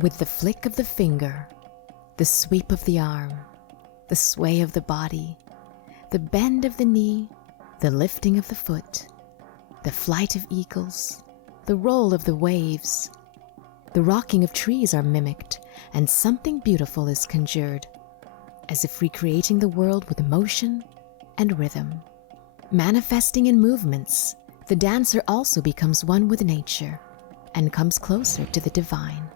With the flick of the finger, the sweep of the arm, the sway of the body, the bend of the knee, the lifting of the foot, the flight of eagles, the roll of the waves, the rocking of trees are mimicked, and something beautiful is conjured, as if recreating the world with motion and rhythm. Manifesting in movements, the dancer also becomes one with nature and comes closer to the divine.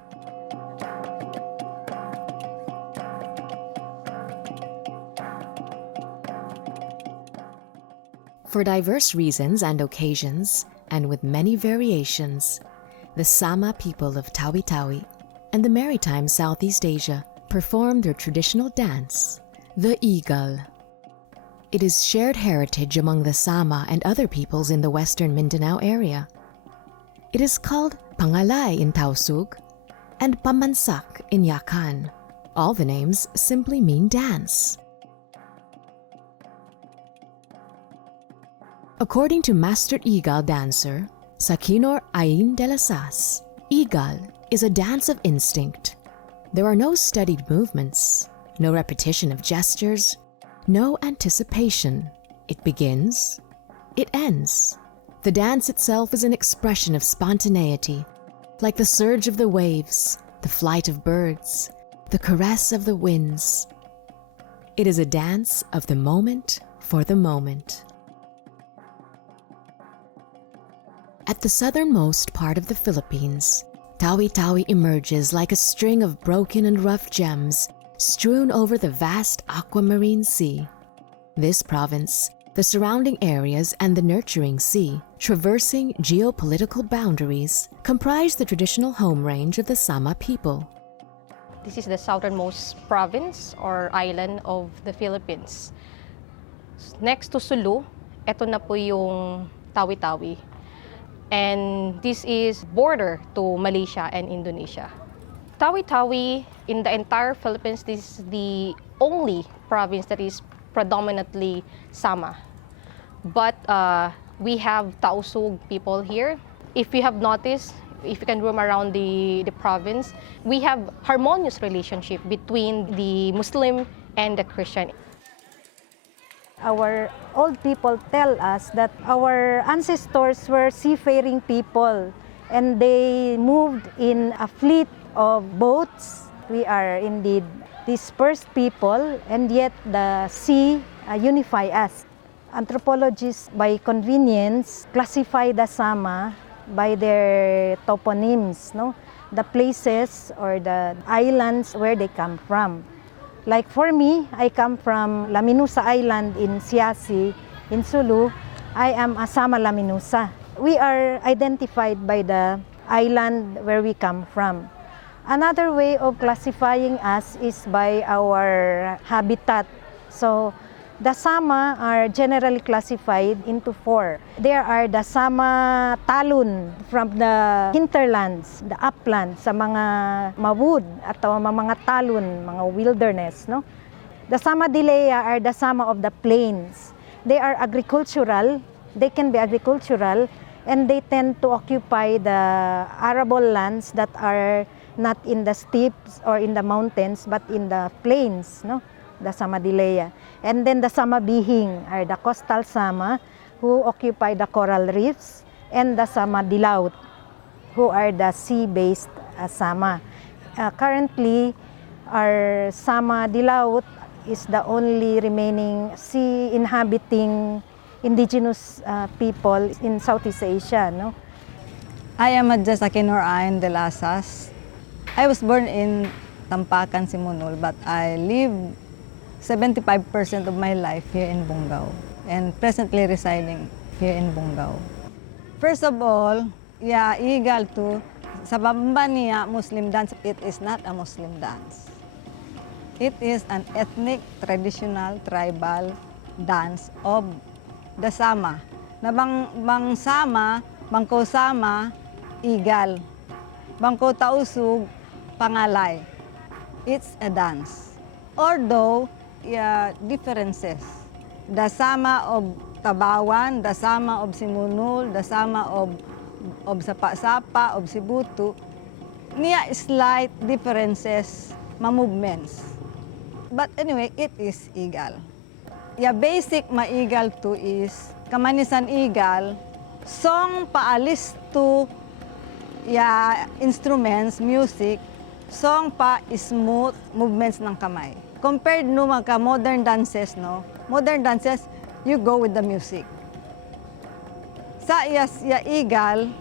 For diverse reasons and occasions, and with many variations, the Sama people of Tawi-Tawi and the maritime Southeast Asia perform their traditional dance, the Igal. It is shared heritage among the Sama and other peoples in the western Mindanao area. It is called Pangalay in Tausug and Pamansak in Yakan. All the names simply mean dance. According to master Igal dancer Sakinor Ain de la Sas, Igal is a dance of instinct. There are no studied movements, no repetition of gestures, no anticipation. It begins, it ends. The dance itself is an expression of spontaneity, like the surge of the waves, the flight of birds, the caress of the winds. It is a dance of the moment for the moment. At the southernmost part of the Philippines, Tawi-Tawi emerges like a string of broken and rough gems strewn over the vast aquamarine sea. This province, the surrounding areas and the nurturing sea, traversing geopolitical boundaries, comprise the traditional home range of the Sama people. This is the southernmost province or island of the Philippines. Next to Sulu, ito na po yung Tawi-Tawi. And this is border to Malaysia and Indonesia. Tawi-Tawi, in the entire Philippines, this is the only province that is predominantly Sama. But we have Tausug people here. If you have noticed, if you can roam around the province, we have harmonious relationship between the Muslim and the Christian. Our old people tell us that our ancestors were seafaring people and they moved in a fleet of boats. We are indeed dispersed people, and yet the sea unify us. Anthropologists, by convenience, classify the Sama by their toponyms, no? The places or the islands where they come from. Like for me, I come from Laminusa Island in Siasi, in Sulu. I am a Sama Laminusa. We are identified by the island where we come from. Another way of classifying us is by our habitat. So the Sama are generally classified into four. There are the Sama Talun from the hinterlands, the uplands, sa mga mawud at mga talun, mga wilderness. No? The Sama Dilea are the Sama of the plains. They are agricultural, they can be agricultural, and they tend to occupy the arable lands that are not in the steppes or in the mountains, but in the plains. No? The Sama Dilea. And then the Sama Bihing are the coastal Sama who occupy the coral reefs, and the Sama Dilaut who are the sea-based Sama. Currently, our Sama Dilaut is the only remaining sea-inhabiting indigenous people in Southeast Asia. No? I am Sakinor Ain de la Sas. I was born in Tampakan, Simunul, but I live 75% of my life here in Bungao and presently residing here in Bungao. First of all, Igal to sa bamba niya Muslim dance, it is not a Muslim dance. It is an ethnic, traditional, tribal dance of the Sama. Na bang Sama, bangko Sama, Igal. Bangko Tausug, Pangalay. It's a dance. Although, differences. The Sama of Tabawan, the Sama of Simunul, the Sama of Sapa-Sapa, of Sibutu, niya slight differences, movements. But anyway, it is igal. Yeah, basic igal to is kamanisan igal, song paalis to instruments, music, song pa smooth movements ng kamay. Compared no mga modern dances, no? Modern dances, you go with the music. Sa igal,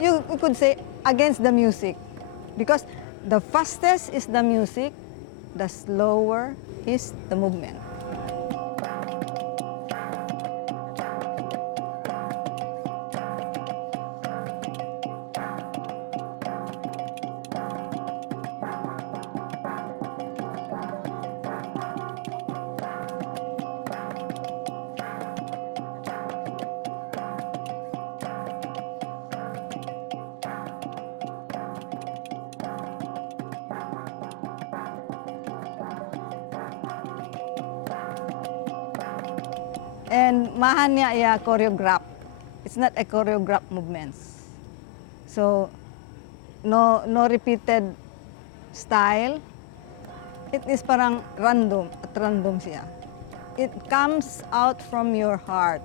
you could say against the music. Because the fastest is the music, the slower is the movement. And mahan niya choreograph. It's not a choreograph movements. So no repeated style. It is parang random, at random siya. It comes out from your heart,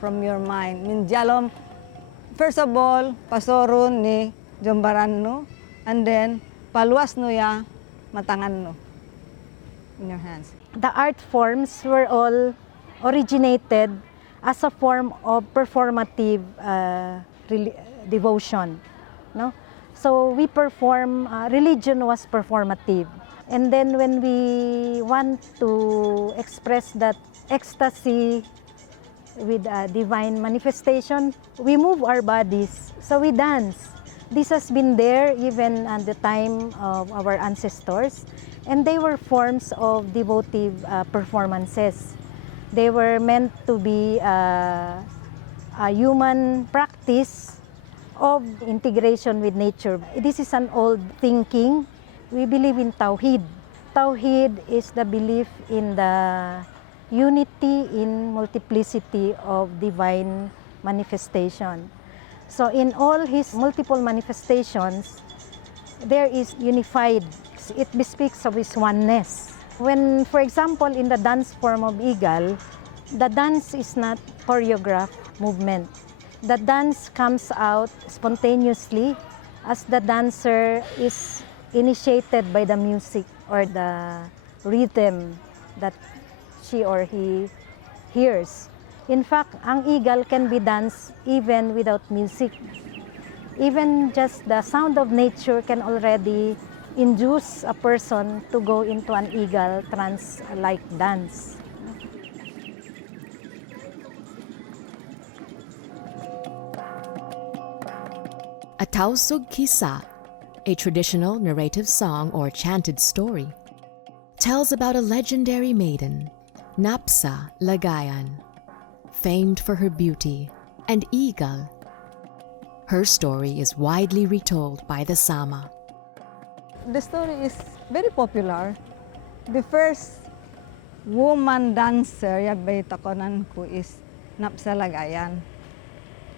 from your mind. Minjalom, first of all, pasoron ni jombaran no, and then paluas no ya matangan no in your hands. The art forms were all originated as a form of performative devotion, no? So we perform, religion was performative. And then when we want to express that ecstasy with a divine manifestation, we move our bodies, so we dance. This has been there even at the time of our ancestors, and they were forms of devotive performances. They were meant to be a human practice of integration with nature. This is an old thinking. We believe in Tawhid. Tawhid is the belief in the unity in multiplicity of divine manifestation. So in all his multiple manifestations, there is unified. It bespeaks of his oneness. When, for example, in the dance form of Igal, the dance is not choreographed movement. The dance comes out spontaneously as the dancer is initiated by the music or the rhythm that she or he hears. In fact, ang Igal can be danced even without music. Even just the sound of nature can already induce a person to go into an Igal trance-like dance. A Tausug Kisa, a traditional narrative song or chanted story, tells about a legendary maiden, Napsa Lagayan, famed for her beauty, and Igal. Her story is widely retold by the Sama. The story is very popular. The first woman dancer yabay takonan ko is Napsa Lagayan.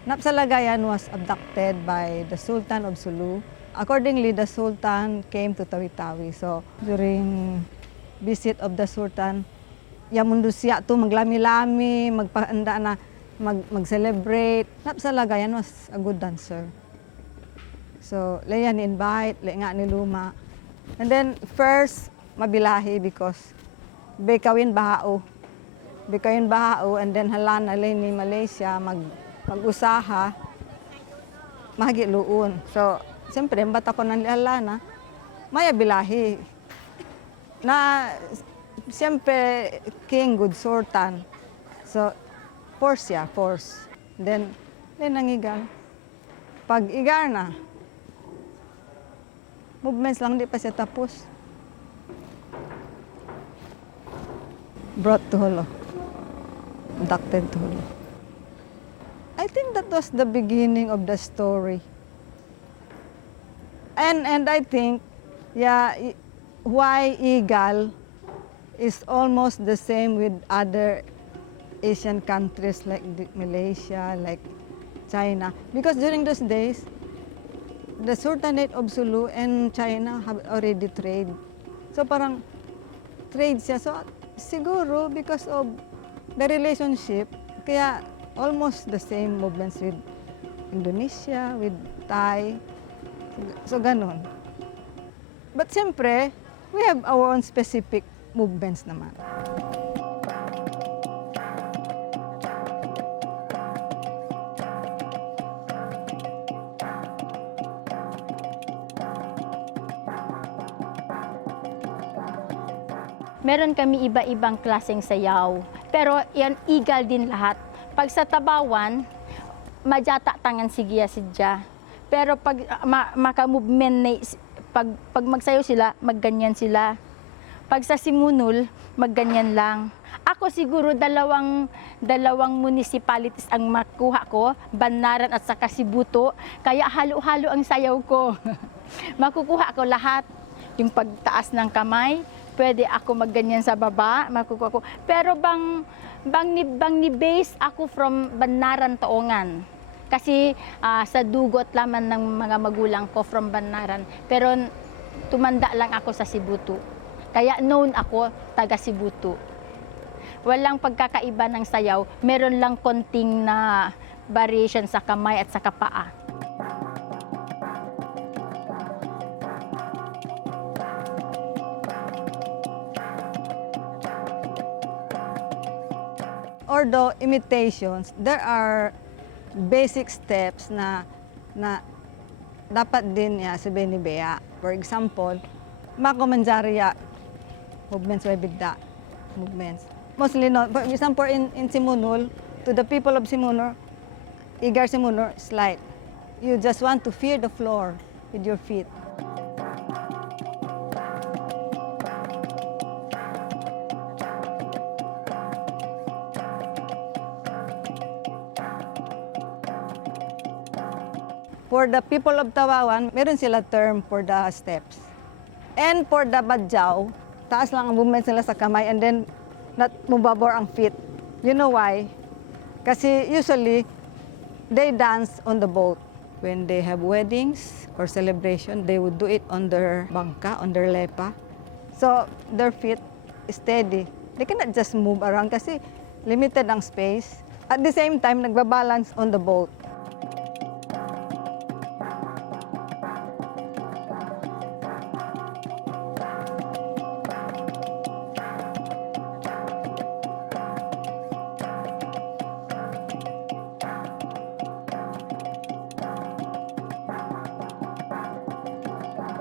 Napsa Lagayan was abducted by the Sultan of Sulu. Accordingly, the Sultan came to Tawi-Tawi. So during visit of the Sultan, yamundo siya to maglami-lami, magpaanda na mag-celebrate. Napsa Lagayan was a good dancer. So, leya ni-invite, leya nga ni Luma. And then, first, mabilahi because bekawin bahao. Bekawin bahao, and then halan na ni Malaysia, mag-usaha, mahagiluon. So, siyempre, bata ko ng lialana, maya bilahi. Na, siyempre, king, good sultan. So, force ya, force. Then nangigal. Pag igar na, movements lang, di pa siya tapos. Brought to Holo. Abducted to Holo. I think that was the beginning of the story. And I think, why Igal is almost the same with other Asian countries like Malaysia, like China. Because during those days, the Sultanate of Sulu and China have already trade. So parang trade siya. So siguro because of the relationship, kaya almost the same movements with Indonesia, with Thai. So ganon. But siyempre, we have our own specific movements naman. Meron kami iba-ibang klaseng sayaw. Pero yan, igal din lahat. Pag sa tabawan, majata tangan sigiya sidya. Pero pag maka-movement na, pag magsayaw sila, magganyan sila. Pag sa simunol, magganyan lang. Ako siguro dalawang municipalities ang makuha ko, Banaran at saka Sibuto. Kaya halo-halo ang sayaw ko. Makukuha ko lahat. Yung pagtaas ng kamay, pwede ako magganyan sa baba, makukuha ko. Pero bang ni base ako from Banaran Taongan. Kasi sa dugot laman ng mga magulang ko from Banaran. Pero tumanda lang ako sa Sibuto. Kaya known ako taga Sibuto. Walang pagkakaiba ng sayaw, meron lang konting na variation sa kamay at sa paa. Although imitations, there are basic steps na dapat din ya sabihin ni Bea. For example, Makomanjariya movements by Bigda movements. Mostly not. For example, in Simunul, to the people of Simunul, Igar Simunul, slide. You just want to feel the floor with your feet. For the people of Tawawan, meron sila term for the steps. And for the Badjaw, taas lang ang movement nila sa kamay and then not mubabor ang feet. You know why? Kasi usually, they dance on the boat. When they have weddings or celebration, they would do it on their bangka, on their lepa. So, their feet is steady. They cannot just move around kasi limited ang space. At the same time, nagbabalance on the boat.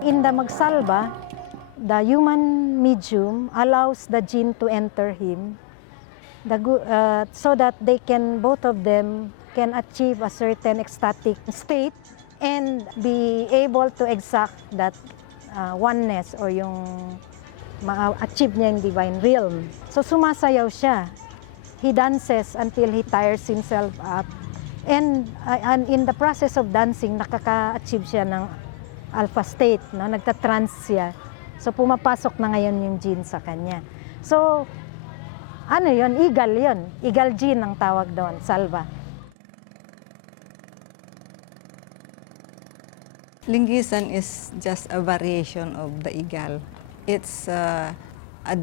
In the magsalba, the human medium allows the jinn to enter him, so that they can, both of them, can achieve a certain ecstatic state and be able to exact that oneness or yung ma-achieve niya yung divine realm. So sumasayaw siya. He dances until he tires himself up. And in the process of dancing, nakaka-achieve siya ng alpha state, no? Nagtatrance siya. So pumapasok na ngayon yung jinn sa kanya. So ano yon? Igal yon. Igal jinn ang tawag doon, salva. Linggisan is just a variation of the igal. It's a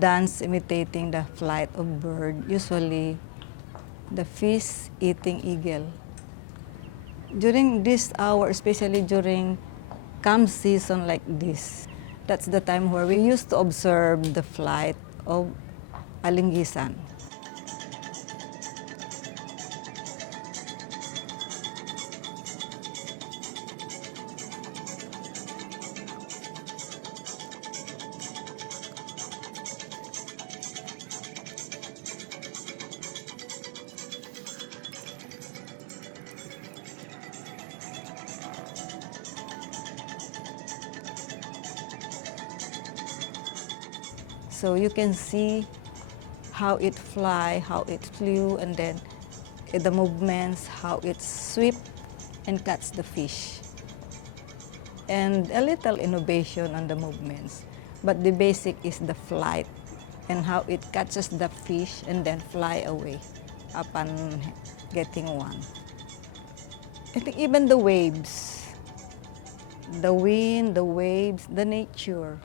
dance imitating the flight of bird, usually the fish eating eagle. During this hour, especially during calm season like this, that's the time where we used to observe the flight of a linggisan. So you can see how it fly, how it flew, and then the movements, how it sweep and catch the fish. And a little innovation on the movements. But the basic is the flight and how it catches the fish and then fly away upon getting one. I think even the waves, the wind, the waves, the nature.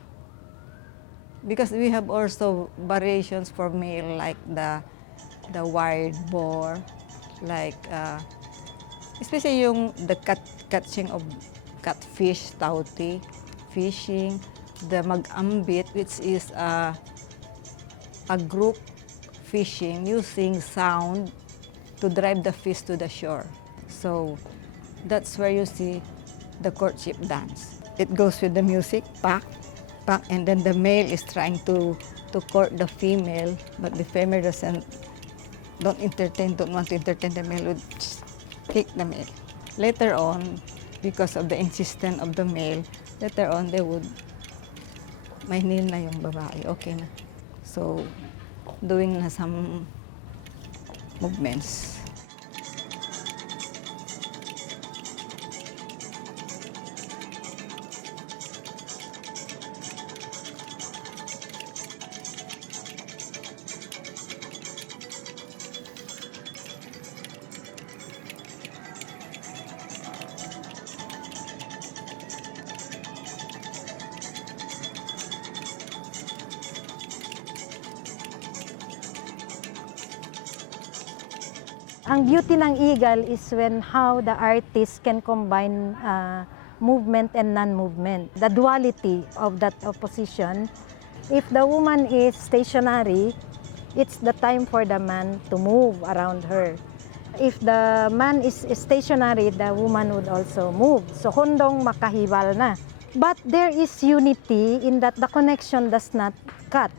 Because we have also variations for male, like the wild boar, like especially the catching of catfish, tauti, fishing, the mag-ambit, which is a group fishing using sound to drive the fish to the shore. So that's where you see the courtship dance. It goes with the music, pak, pak, and then the male is trying to court the female, but the female don't want to entertain the male, would kick the male. Later on, because of the insistence of the male, later on they would, mahinil na yung babae, okay na. So, doing na some movements. Ang beauty ng Igal is when how the artist can combine movement and non-movement. The duality of that opposition. If the woman is stationary, it's the time for the man to move around her. If the man is stationary, the woman would also move. So hundong makahibal na. But there is unity in that the connection does not cut.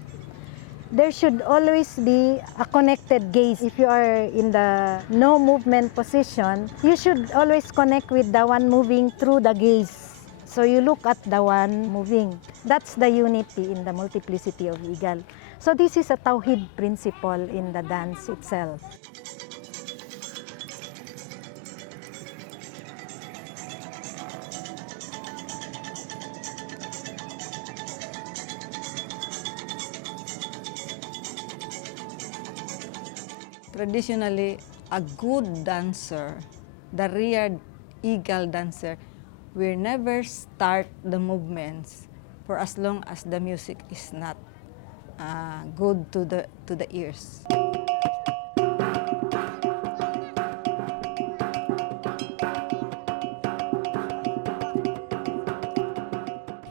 There should always be a connected gaze. If you are in the no movement position, you should always connect with the one moving through the gaze. So you look at the one moving. That's the unity in the multiplicity of Igal. So this is a Tawhid principle in the dance itself. Traditionally, a good dancer, the real Igal dancer, will never start the movements for as long as the music is not good to the ears.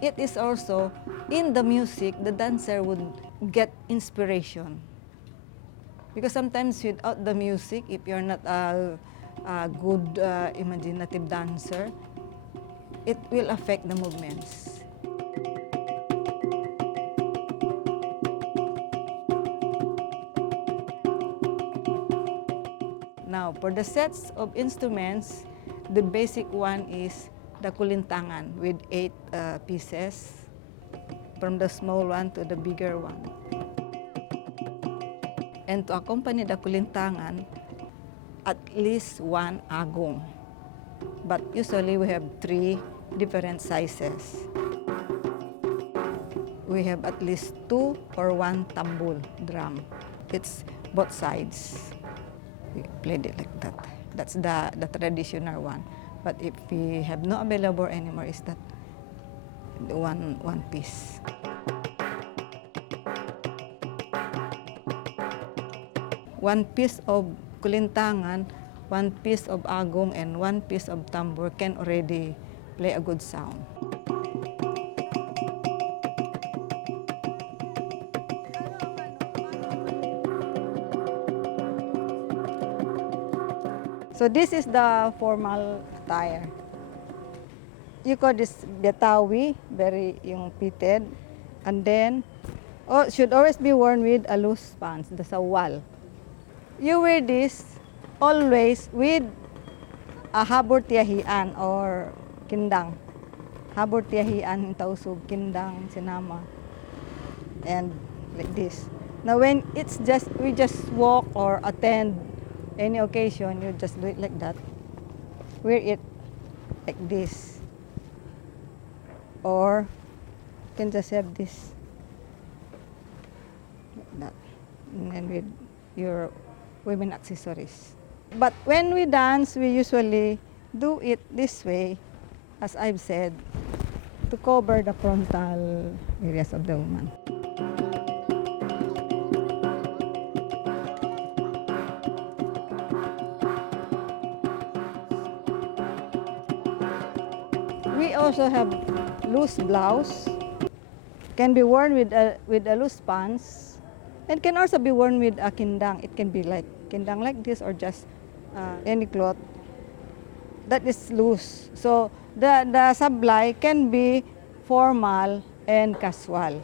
It is also in the music, the dancer would get inspiration. Because sometimes without the music, if you're not a good imaginative dancer, it will affect the movements. Now, for the sets of instruments, the basic one is the kulintangan with 8 pieces, from the small one to the bigger one. And to accompany the kulintangan, at least 1 agong. But usually we have 3 different sizes. We have at least 2 or 1 tambul drum. It's both sides. We played it like that. That's the traditional one. But if we have no available anymore, is that one piece. One piece of kulintangan, 1 piece of agong, and 1 piece of tambur can already play a good sound. So this is the formal attire. You call this betawi, very yung pitted, and then should always be worn with a loose pants, the sawal. You wear this always with a habor tiyahian or kindang. Habor tiyahian yung tausog, kindang, sinama, and like this. Now when we just walk or attend any occasion, you just do it like that. Wear it like this. Or you can just have this like that. And then with your women accessories. But when we dance, we usually do it this way, as I've said, to cover the frontal areas of the woman. We also have loose blouse, can be worn with a loose pants, and can also be worn with a kindang. It can be like kindang like this or just any cloth that is loose. So the sablay can be formal and casual.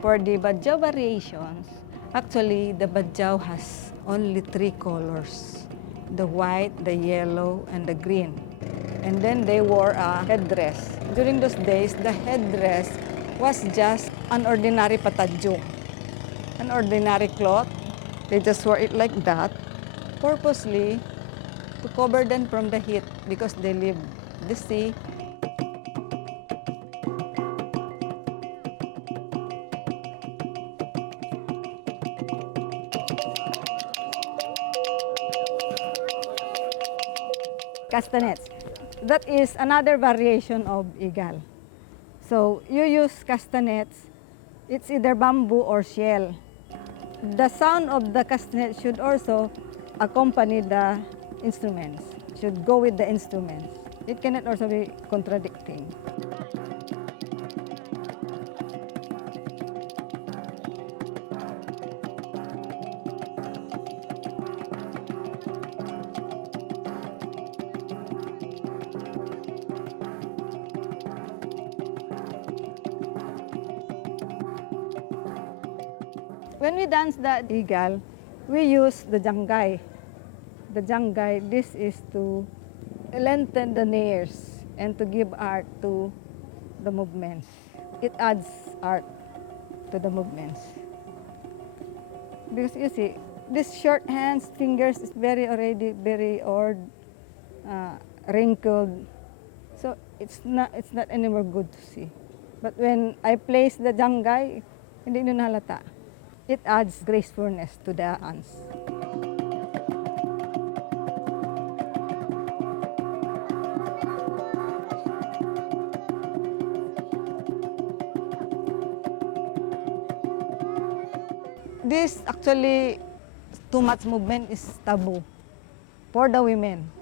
For the badjaw variations, actually the badjaw has only 3 colors: the white, the yellow, and the green. And then they wore a headdress. During those days, the headdress was just an ordinary patadjong, an ordinary cloth. They just wore it like that, purposely to cover them from the heat because they live the sea. Castanets. That is another variation of igal. So you use castanets. It's either bamboo or shell. The sound of the castanet should also accompany the instruments, should go with the instruments. It cannot also be contradicting. When we dance the igal, we use the jangay. The jangay, this is to lengthen the nails and to give art to the movements. It adds art to the movements. Because you see, this short hands, fingers is already very old, wrinkled. So it's not anymore good to see. But when I place the jangay, hindi nyo nahalata. It adds gracefulness to the hands. This actually, too much movement is taboo for the women.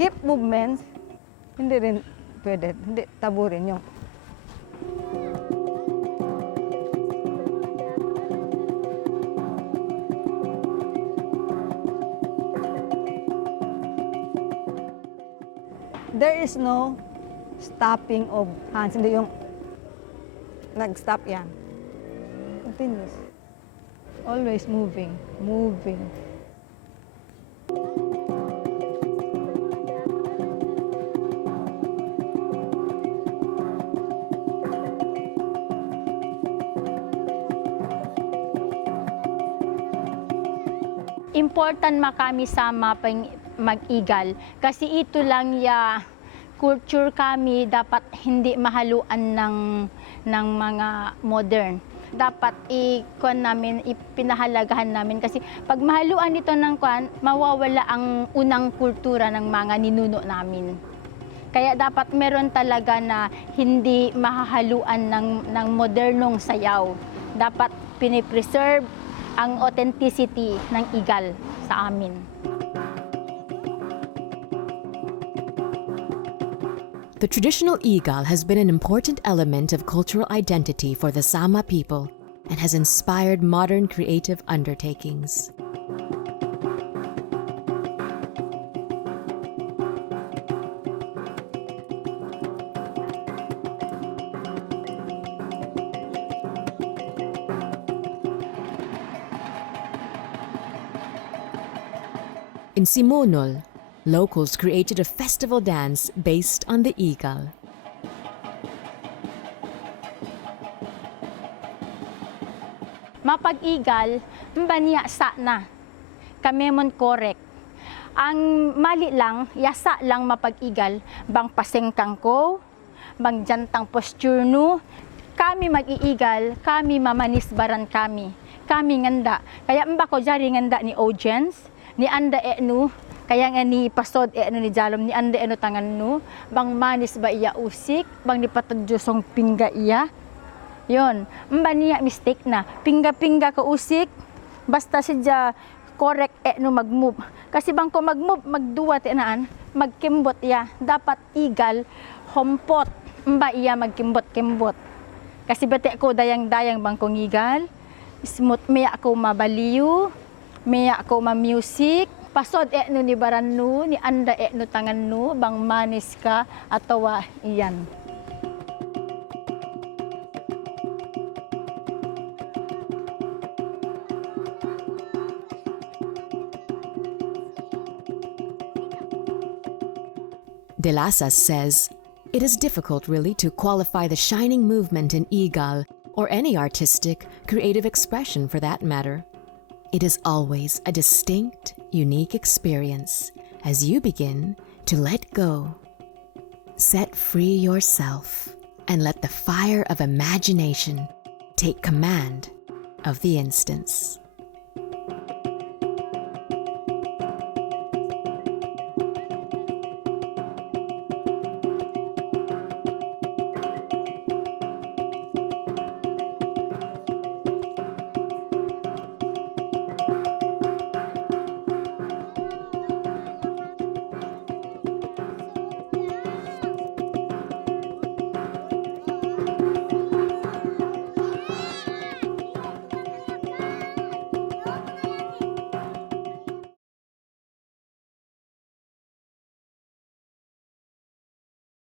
Hip movements, hindi rin pwede, hindi, tabu rin yung. There is no stopping of hands, hindi yung nag-stop yan. Continuous. Always moving, moving. Important makami sama mag-igal kasi ito lang ya culture kami dapat hindi mahaluan ng mga modern. Dapat ipinahalagahan namin kasi pag mahaluan ito ng mawawala ang unang kultura ng mga ninuno namin. Kaya dapat meron talaga na hindi mahahaluan ng modernong sayaw. Dapat pinipreserve ang authenticity ng igal sa amin. The traditional igal has been an important element of cultural identity for the Sama people and has inspired modern creative undertakings. In Simonol, locals created a festival dance based on the igal. Mapag-igal, mbanya sa na. Kami mon correct. Ang mali lang, yasa lang mapag-igal, bang pasengkang ko, bang jantang posture no, kami mag-iigal, kami mamanisbaran kami. Kami nganda. Kaya mba ko jari nganda ni audience, ni anda nu, kaya nga ni pasod ni jalom ni anda tangan nu, bang manis ba iya usik, bang ni patadjusong pingga iya. Yon, mba niya mistake na. Pingga-pingga ka usik, basta siya correct mag-move. Kasi bang ko mag-move, magduwa tinaan, magkimbot iya. Dapat igal, hompot, mba iya magkimbot-kimbot. Kasi bati ko dayang-dayang bang kong igal, smooth, maya ako mabaliw, maya ako ma-music, pasod ni barannu, ni anda tangannu, bang manis ka, atawa iyan. De Lasas says, it is difficult really to qualify the shining movement in Igal, or any artistic, creative expression for that matter. It is always a distinct, unique experience as you begin to let go. Set free yourself and let the fire of imagination take command of the instance.